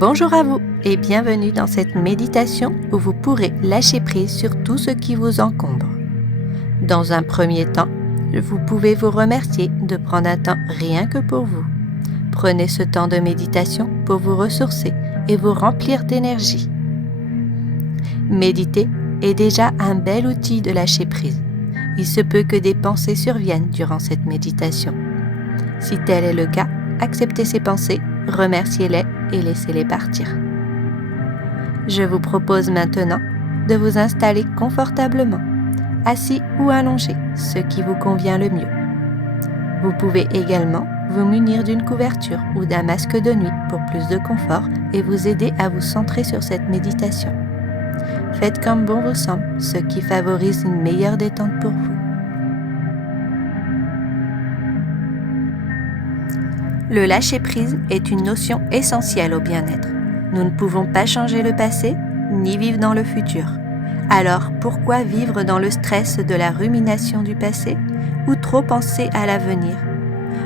Bonjour à vous et bienvenue dans cette méditation où vous pourrez lâcher prise sur tout ce qui vous encombre. Dans un premier temps, vous pouvez vous remercier de prendre un temps rien que pour vous. Prenez ce temps de méditation pour vous ressourcer et vous remplir d'énergie. Méditer est déjà un bel outil de lâcher prise. Il se peut que des pensées surviennent durant cette méditation. Si tel est le cas, acceptez ces pensées, remerciez-les et laissez-les partir. Je vous propose maintenant de vous installer confortablement, assis ou allongé, ce qui vous convient le mieux. Vous pouvez également vous munir d'une couverture ou d'un masque de nuit pour plus de confort et vous aider à vous centrer sur cette méditation. Faites comme bon vous semble, ce qui favorise une meilleure détente pour vous. Le lâcher-prise est une notion essentielle au bien-être. Nous ne pouvons pas changer le passé, ni vivre dans le futur. Alors, pourquoi vivre dans le stress de la rumination du passé ou trop penser à l'avenir?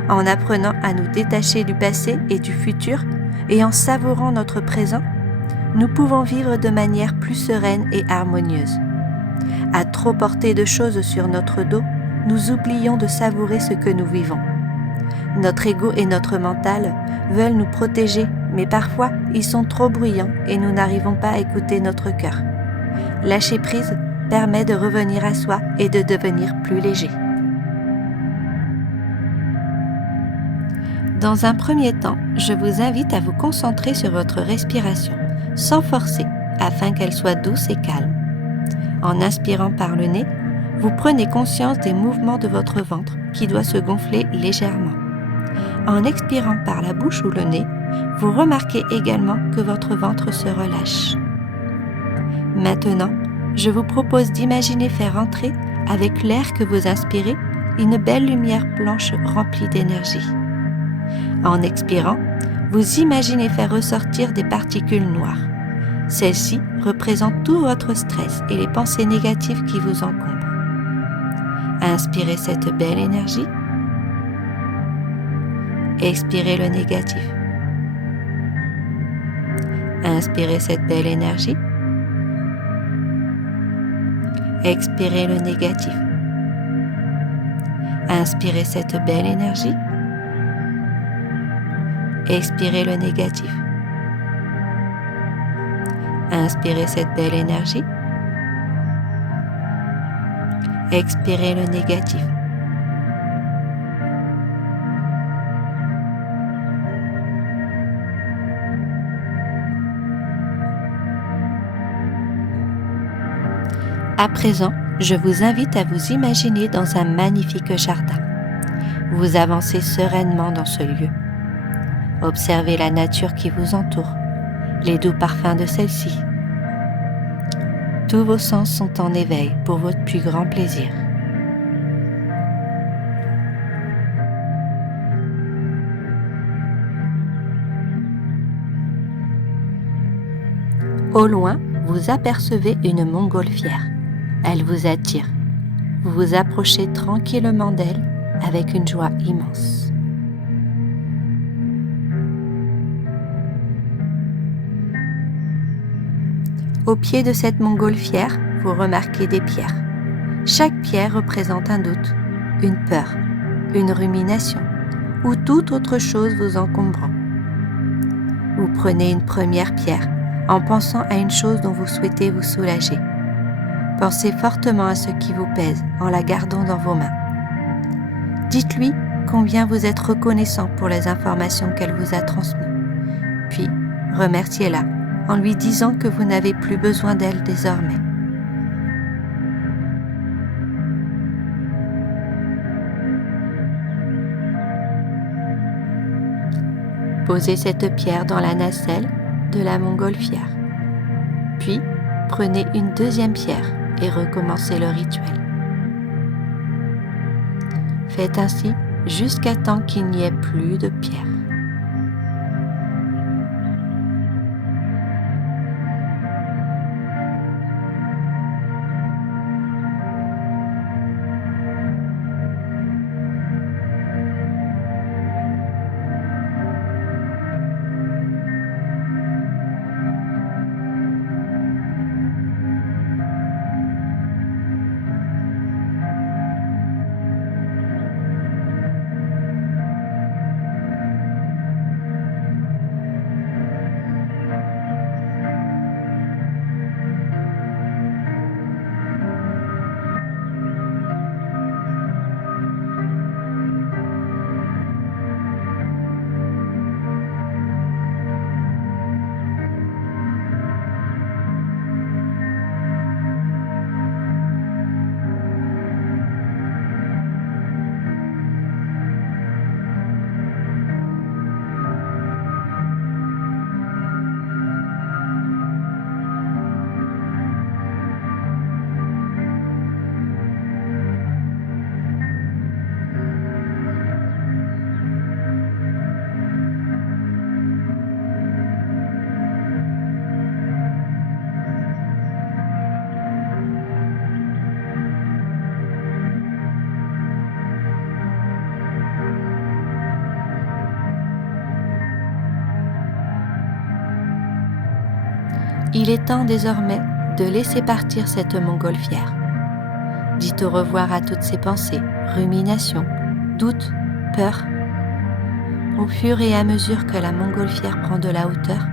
En apprenant à nous détacher du passé et du futur et en savourant notre présent, nous pouvons vivre de manière plus sereine et harmonieuse. À trop porter de choses sur notre dos, nous oublions de savourer ce que nous vivons. Notre ego et notre mental veulent nous protéger, mais parfois ils sont trop bruyants et nous n'arrivons pas à écouter notre cœur. Lâcher prise permet de revenir à soi et de devenir plus léger. Dans un premier temps, je vous invite à vous concentrer sur votre respiration, sans forcer, afin qu'elle soit douce et calme. En inspirant par le nez, vous prenez conscience des mouvements de votre ventre qui doit se gonfler légèrement. En expirant par la bouche ou le nez, vous remarquez également que votre ventre se relâche. Maintenant, je vous propose d'imaginer faire entrer, avec l'air que vous inspirez, une belle lumière blanche remplie d'énergie. En expirant, vous imaginez faire ressortir des particules noires. Celles-ci représentent tout votre stress et les pensées négatives qui vous encombrent. Inspirez cette belle énergie. Expirez le négatif. Inspirez cette belle énergie. Expirez le négatif. Inspirez cette belle énergie. Expirez le négatif. Inspirez cette belle énergie. Expirez le négatif. À présent, je vous invite à vous imaginer dans un magnifique jardin. Vous avancez sereinement dans ce lieu. Observez la nature qui vous entoure, les doux parfums de celle-ci. Tous vos sens sont en éveil pour votre plus grand plaisir. Au loin, vous apercevez une montgolfière. Elle vous attire. Vous vous approchez tranquillement d'elle avec une joie immense. Au pied de cette montgolfière, vous remarquez des pierres. Chaque pierre représente un doute, une peur, une rumination ou toute autre chose vous encombrant. Vous prenez une première pierre en pensant à une chose dont vous souhaitez vous soulager. Pensez fortement à ce qui vous pèse en la gardant dans vos mains. Dites-lui combien vous êtes reconnaissant pour les informations qu'elle vous a transmises. Puis, remerciez-la en lui disant que vous n'avez plus besoin d'elle désormais. Posez cette pierre dans la nacelle de la montgolfière. Puis, prenez une deuxième pierre et recommencez le rituel. Faites ainsi jusqu'à temps qu'il n'y ait plus de pierre. Il est temps désormais de laisser partir cette montgolfière. Dites au revoir à toutes ces pensées, ruminations, doutes, peurs. Au fur et à mesure que la montgolfière prend de la hauteur,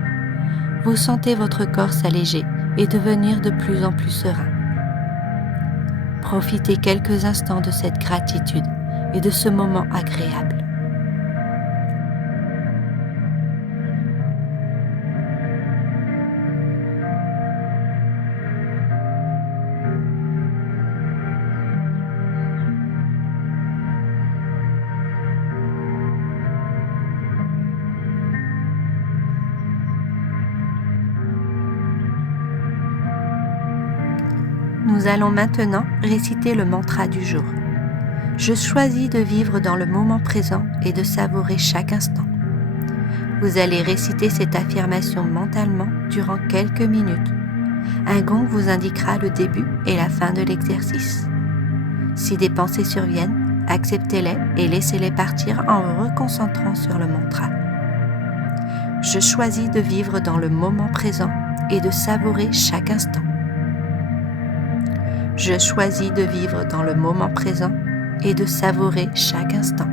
vous sentez votre corps s'alléger et devenir de plus en plus serein. Profitez quelques instants de cette gratitude et de ce moment agréable. Nous allons maintenant réciter le mantra du jour. Je choisis de vivre dans le moment présent et de savourer chaque instant. Vous allez réciter cette affirmation mentalement durant quelques minutes. Un gong vous indiquera le début et la fin de l'exercice. Si des pensées surviennent, acceptez-les et laissez-les partir en vous reconcentrant sur le mantra. Je choisis de vivre dans le moment présent et de savourer chaque instant. Je choisis de vivre dans le moment présent et de savourer chaque instant.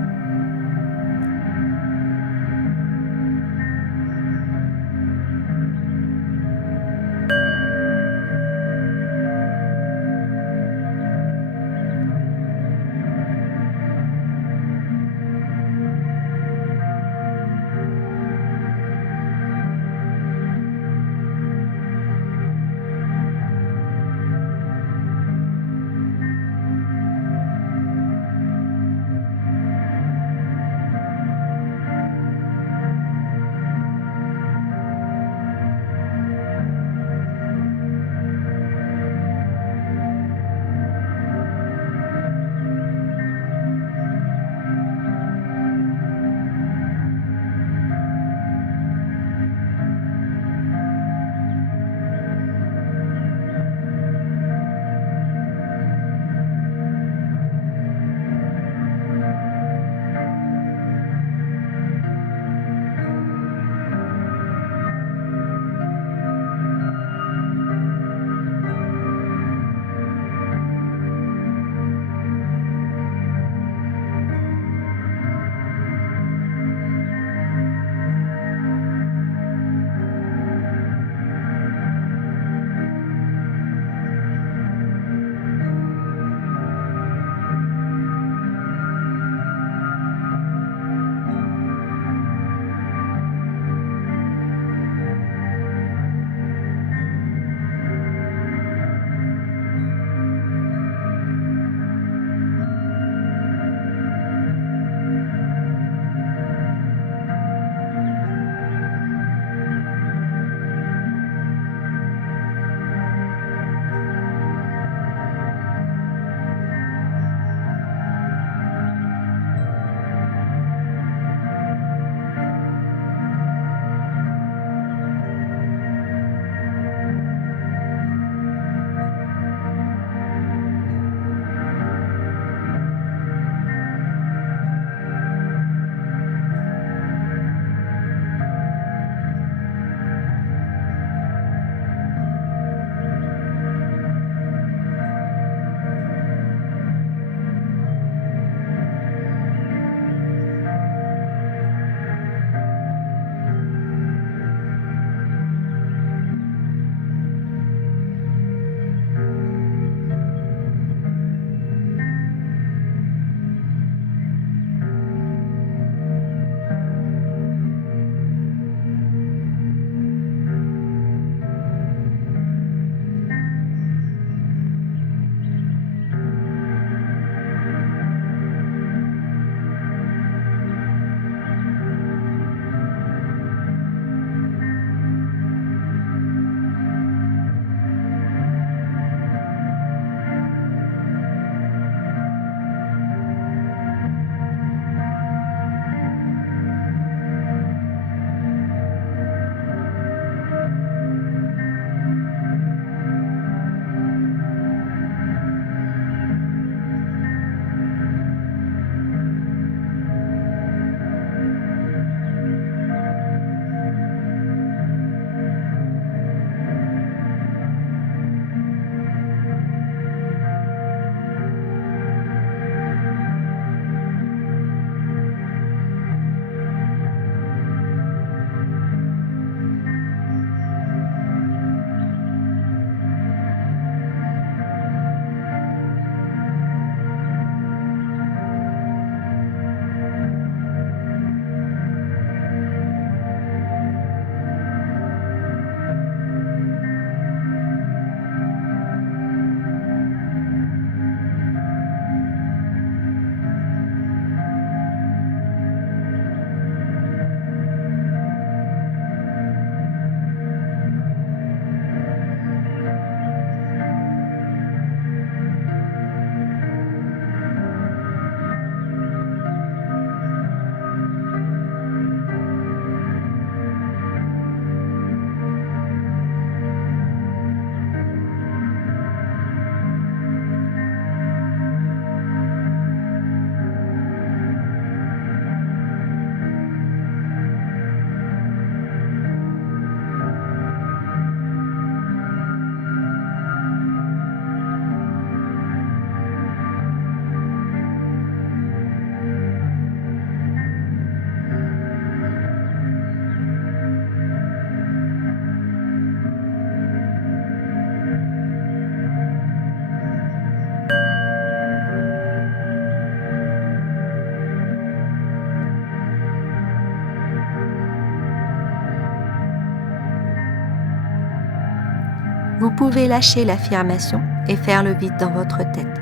pouvez lâcher l'affirmation et faire le vide dans votre tête.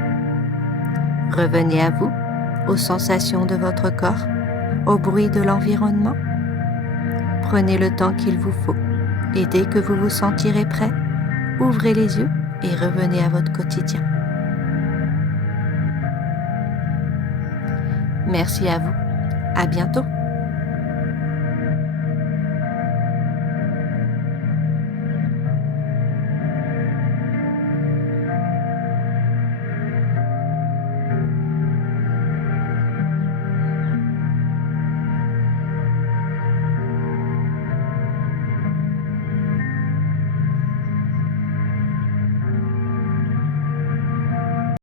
Revenez à vous, aux sensations de votre corps, au bruit de l'environnement. Prenez le temps qu'il vous faut et dès que vous vous sentirez prêt, ouvrez les yeux et revenez à votre quotidien. Merci à vous. À bientôt.